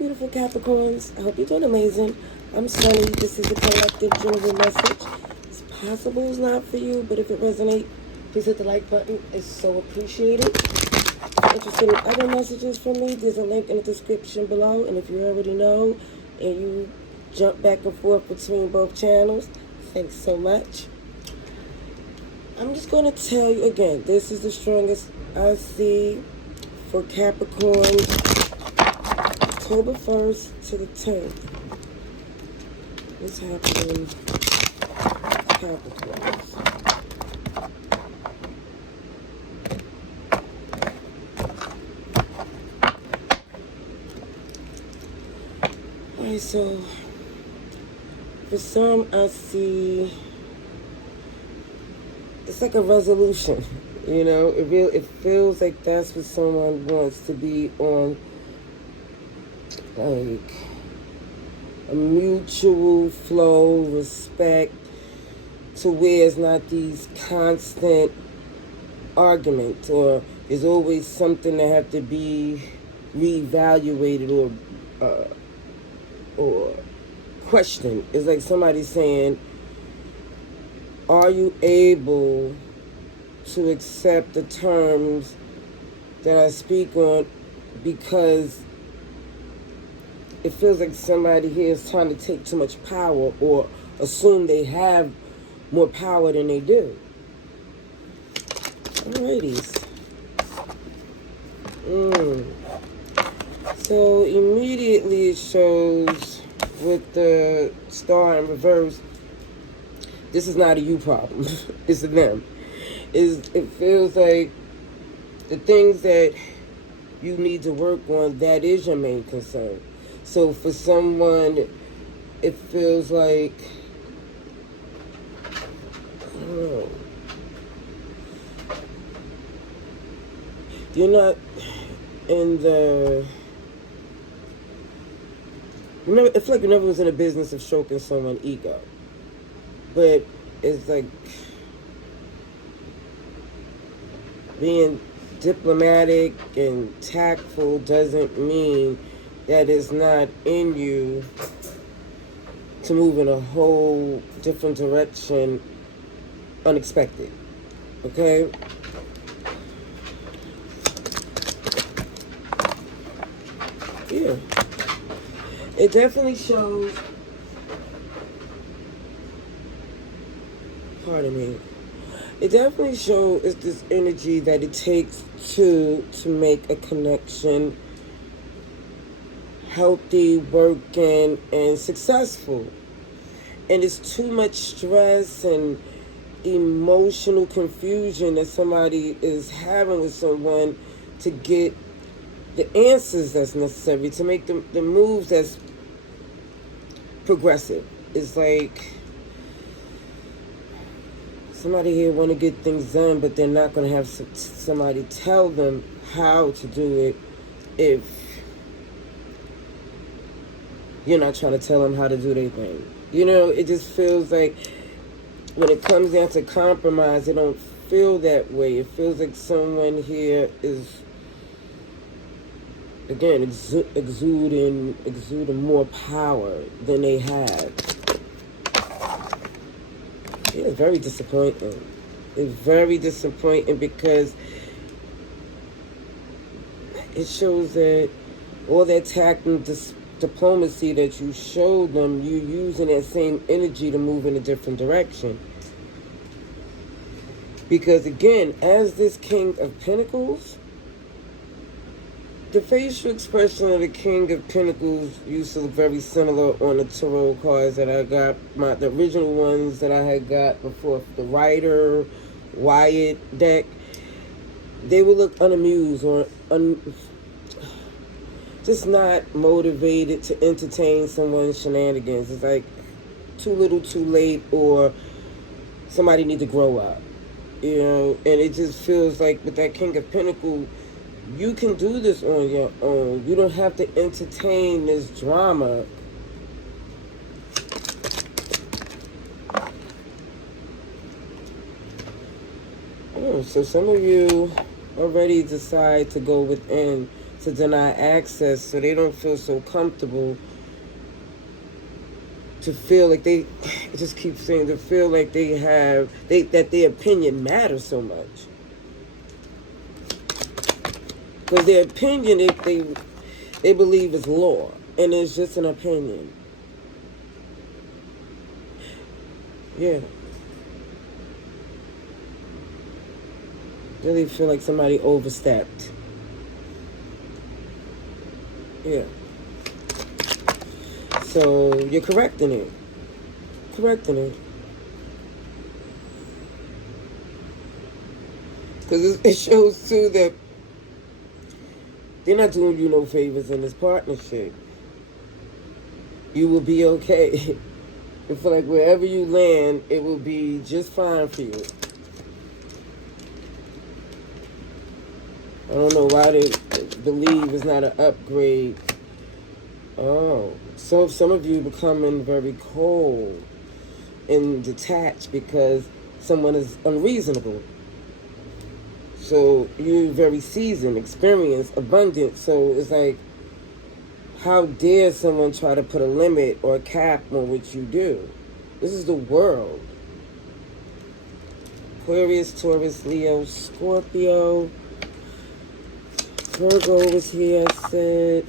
beautiful Capricorns. I hope you're doing amazing. I'm Sunny. This is a collective general message. It's possible it's not for you, but if it resonates, please hit the like button. It's so appreciated. If you're interested in other messages from me, there's a link in the description below. And if you already know and you jump back and forth between both channels, thanks so much. I'm just going to tell you again, this is the strongest I see for Capricorn, October 1st to the 10th. What's happening, Capricorns? Alright, so for some I see it's like a resolution. You know, it feels like that's what someone wants to be on, like a mutual flow, respect, to where it's not these constant arguments or there's always something that have to be reevaluated or questioned. It's like somebody saying, are you able to accept the terms that I speak on, because it feels like somebody here is trying to take too much power or assume they have more power than they do. Alrighties. So immediately it shows with the star in reverse, this is not a you problem. It's a them. It feels like the things that you need to work on, that is your main concern. So for someone, it feels like, I don't know, you're not in the, it's like you never was in the business of stroking someone's ego. But it's like being diplomatic and tactful doesn't mean that it's not in you to move in a whole different direction unexpected. Okay? Yeah. It definitely shows, pardon me, it definitely shows it's this energy that it takes to make a connection healthy, working, and successful. And it's too much stress and emotional confusion that somebody is having with someone to get the answers that's necessary, to make the moves that's progressive. It's like somebody here want to get things done, but they're not going to have somebody tell them how to do it if you're not trying to tell them how to do their thing. You know, it just feels like when it comes down to compromise, it don't feel that way. It feels like someone here is, again, exuding more power than they have. Yeah, it's very disappointing. It's very disappointing because it shows that all that tact and diplomacy that you showed them, you're using that same energy to move in a different direction. Because again, as this King of Pentacles, the facial expression of the King of Pentacles used to look very similar on the tarot cards that I got, the original ones that I had got before, the Rider, Wyatt deck. They would look unamused or just not motivated to entertain someone's shenanigans. It's like too little too late, or somebody need to grow up. You know, and it just feels like with that King of Pentacles, you can do this on your own. You don't have to entertain this drama. So some of you already decide to go within to deny access so they don't feel so comfortable to feel like they, I just keep saying, to feel like that their opinion matters so much. Because their opinion, they believe is law, and it's just an opinion. Yeah. Really feel like somebody overstepped. Yeah. So you're correcting it. Correcting it. Because it shows too that they're not doing you no favors in this partnership. You will be okay. I feel like wherever you land, it will be just fine for you. I don't know why they believe it's not an upgrade. Oh, so some of you becoming very cold and detached because someone is unreasonable. So you're very seasoned, experienced, abundant. So it's like, how dare someone try to put a limit or a cap on what you do? This is the world. Aquarius, Taurus, Leo, Scorpio. Virgo was here, I said.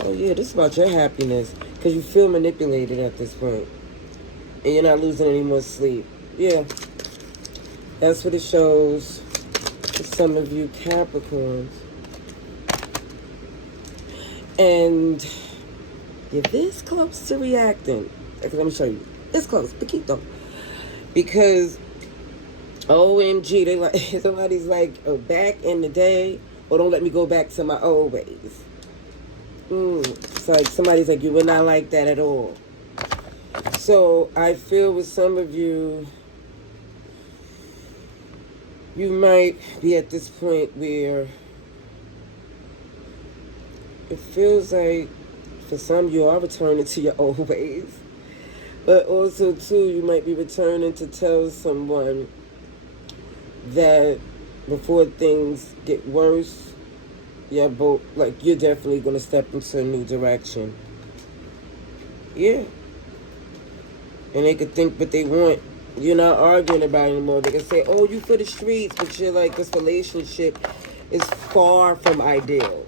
Oh yeah, this is about your happiness. Because you feel manipulated at this point. And you're not losing any more sleep. Yeah. That's what it shows for some of you Capricorns. And you're this close to reacting. Okay, let me show you. It's close, poquito. Because OMG, they like somebody's like, oh, back in the day, or don't let me go back to my old ways. It's like somebody's like, you were not like that at all. So I feel with some of you, you might be at this point where it feels like for some you are returning to your old ways. But also too, you might be returning to tell someone that before things get worse, you're definitely going to step into a new direction. Yeah. And they could think what they want. You're not arguing about it anymore. They can say, oh, you for the streets, but you're like, this relationship is far from ideal.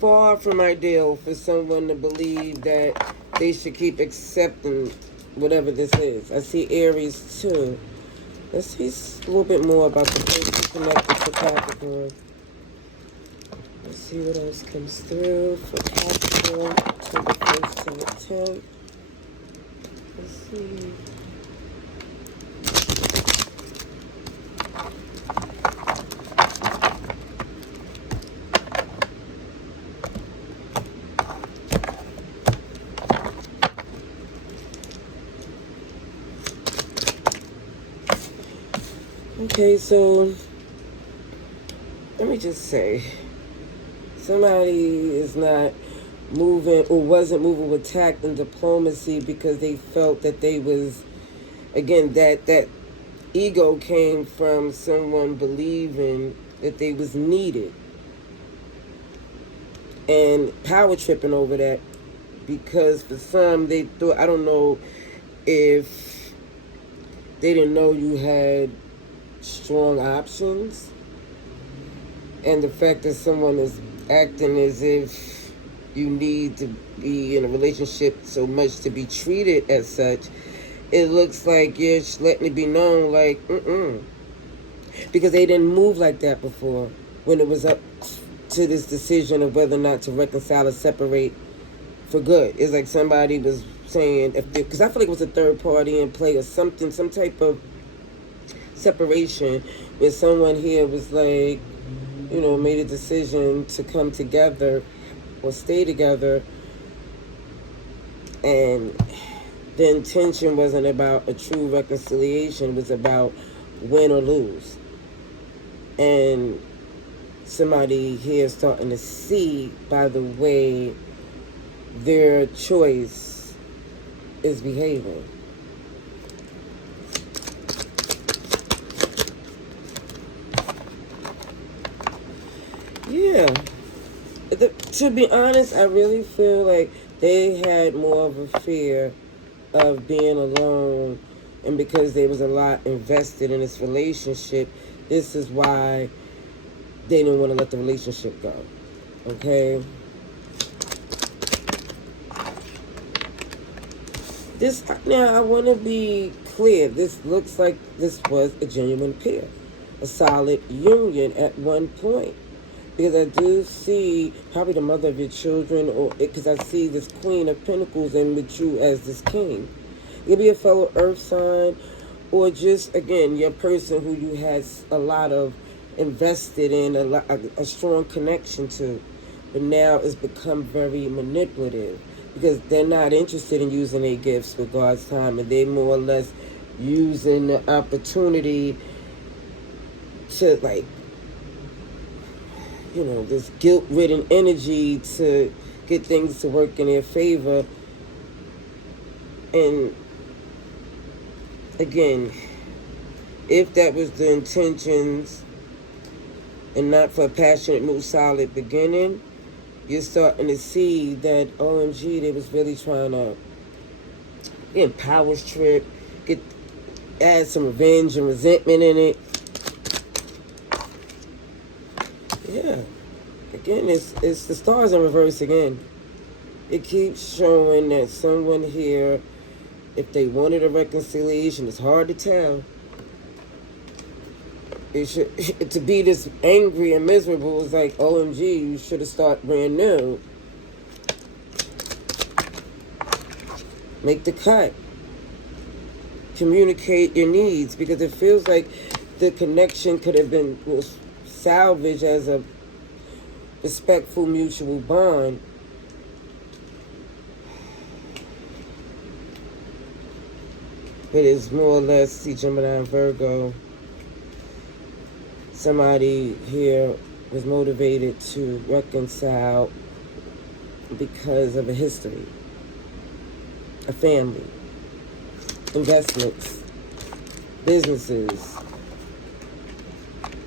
Far from ideal for someone to believe that they should keep accepting whatever this is. I see Aries too. Let's see a little bit more about the person connected to Capricorn. Let's see what else comes through for Capricorn to the 1st to the 10th. Let's see. Okay, so let me just say, somebody is not moving or wasn't moving with tact and diplomacy because they felt that they was, again, that ego came from someone believing that they was needed and power tripping over that, because for some they thought, I don't know if they didn't know you had strong options, and the fact that someone is acting as if you need to be in a relationship so much to be treated as such, it looks like you're letting it be known like, because they didn't move like that before when it was up to this decision of whether or not to reconcile or separate for good. It's like somebody was saying, because I feel like it was a third party in play or something, some type of separation where someone here was like, made a decision to come together or stay together, and the intention wasn't about a true reconciliation, it was about win or lose. And somebody here is starting to see by the way their choice is behaving. yeah. To be honest, I really feel like they had more of a fear of being alone, and because there was a lot invested in this relationship, this is why they didn't want to let the relationship go. Okay? This now I want to be clear. This looks like this was a genuine pair, a solid union at one point. Because I do see probably the mother of your children, or because I see this Queen of Pentacles in with you as this King. It could be a fellow Earth sign, or just again your person who you had a lot of invested in, a strong connection to, but now it's become very manipulative because they're not interested in using their gifts with God's time, and they more or less using the opportunity to like, you know, this guilt-ridden energy to get things to work in their favor. And again, if that was the intentions and not for a passionate, new, solid beginning, you're starting to see that, OMG, they was really trying to get power trip, add some revenge and resentment in it. Yeah. Again, it's the stars in reverse again. It keeps showing that someone here, if they wanted a reconciliation, it's hard to tell. It should, to be this angry and miserable is like, OMG, you should have started brand new. Make the cut. Communicate your needs, because it feels like the connection could have been salvaged as a respectful mutual bond. But it's more or less, see, Gemini and Virgo, somebody here was motivated to reconcile because of a history, a family, investments, businesses,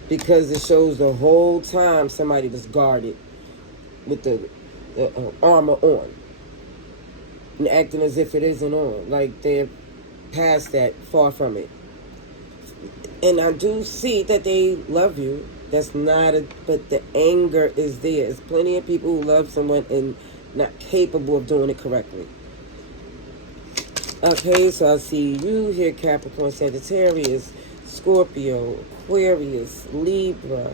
because it shows the whole time somebody was guarded with the armor on and acting as if it isn't on, like they're past that, far from it. And I do see that they love you. That's not but the anger is there. There's plenty of people who love someone and not capable of doing it correctly. Okay, so I see you here, Capricorn, Sagittarius, Scorpio, Aquarius, Libra,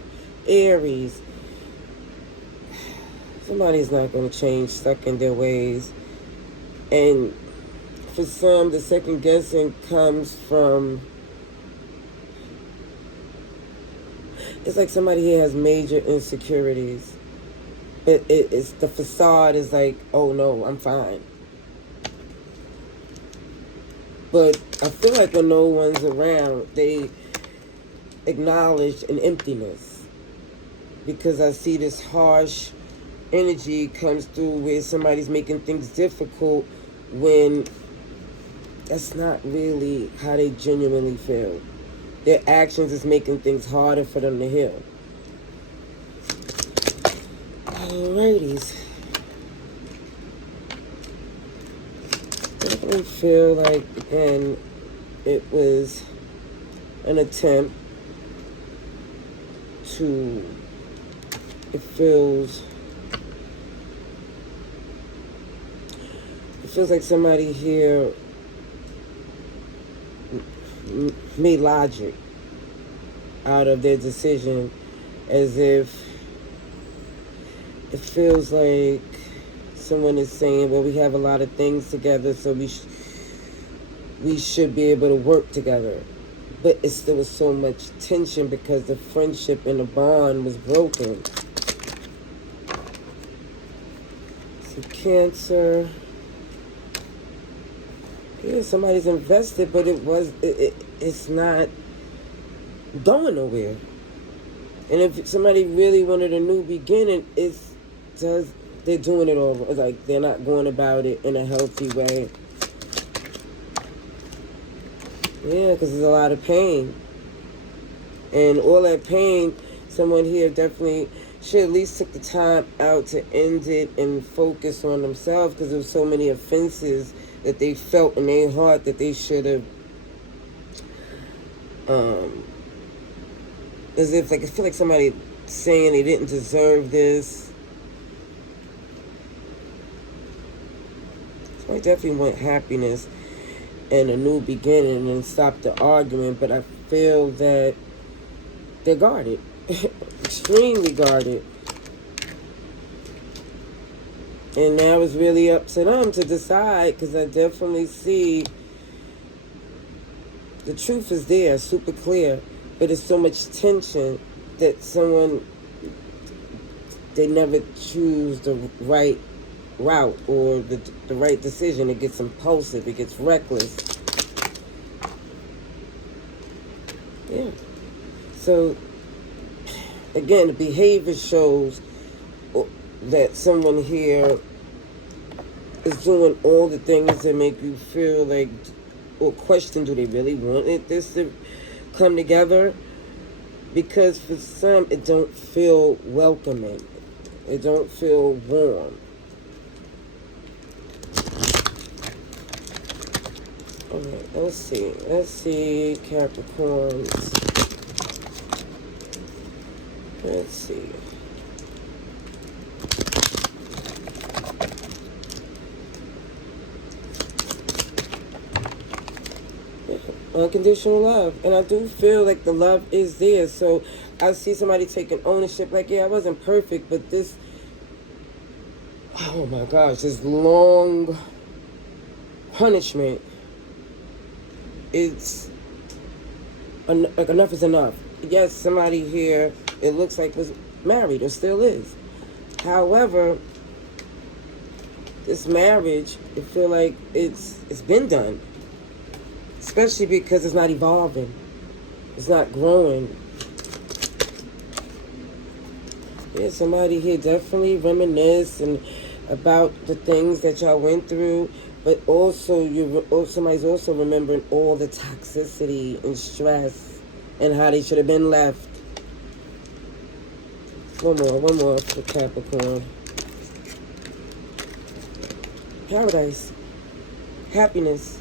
Aries. Somebody's not going to change, stuck in their ways. And for some, the second guessing comes from, it's like somebody here has major insecurities. But it's the facade is like, oh no, I'm fine. But I feel like when no one's around, they acknowledge an emptiness. Because I see this harsh energy comes through where somebody's making things difficult when that's not really how they genuinely feel. Their actions is making things harder for them to heal. Alrighties. Definitely feel like, again, it was an attempt to, it feels like somebody here made logic out of their decision, as if it feels like someone is saying, well, we have a lot of things together, so we should be able to work together. But there was so much tension because the friendship and the bond was broken. So Cancer. Yeah, somebody's invested, but it's not going nowhere. And if somebody really wanted a new beginning, they're doing it over. It's like they're not going about it in a healthy way. Yeah, because there's a lot of pain. And all that pain, someone here definitely should at least took the time out to end it and focus on themselves, because there was so many offenses that they felt in their heart that they should have, as if, like, I feel like somebody saying they didn't deserve this. So I definitely want happiness and a new beginning and stop the argument, but I feel that they're guarded. Extremely guarded. And now it's really up to them to decide, because I definitely see the truth is there, super clear, but it's so much tension that they never choose the right route or the right decision. It gets impulsive, it gets reckless. Yeah. So, again, the behavior shows that someone here is doing all the things that make you feel like, or question, do they really want this to come together? Because for some, it don't feel welcoming. It don't feel warm. Alright, let's see. Let's see, Capricorns. Let's see. Unconditional love. And I do feel like the love is there. So I see somebody taking ownership, like, yeah, I wasn't perfect, but this, oh my gosh, this long punishment, it's like, enough is enough. Yes, somebody here, it looks like, was married or still is. However, this marriage, I feel like it's been done. Especially because it's not evolving. It's not growing. Yeah, somebody here definitely reminiscing about the things that y'all went through, but also somebody's also remembering all the toxicity and stress and how they should have been left. One more for Capricorn. Paradise. Happiness.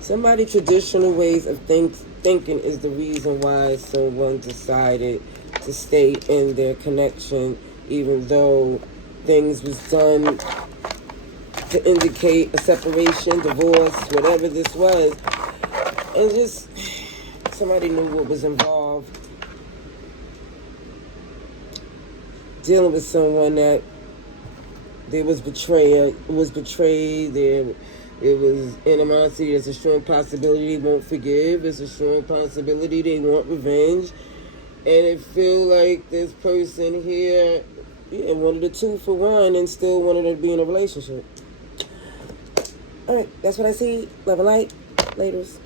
Somebody traditional ways of thinking is the reason why someone decided to stay in their connection, even though things was done to indicate a separation, divorce, whatever this was. And just somebody knew what was involved. Dealing with someone that there was betrayed, it was animosity. There's a strong possibility they won't forgive. There's a strong possibility they want revenge. And it feel like this person here, yeah, wanted a 2 for 1 and still wanted to be in a relationship. All right, that's what I see. Love and light. Laters.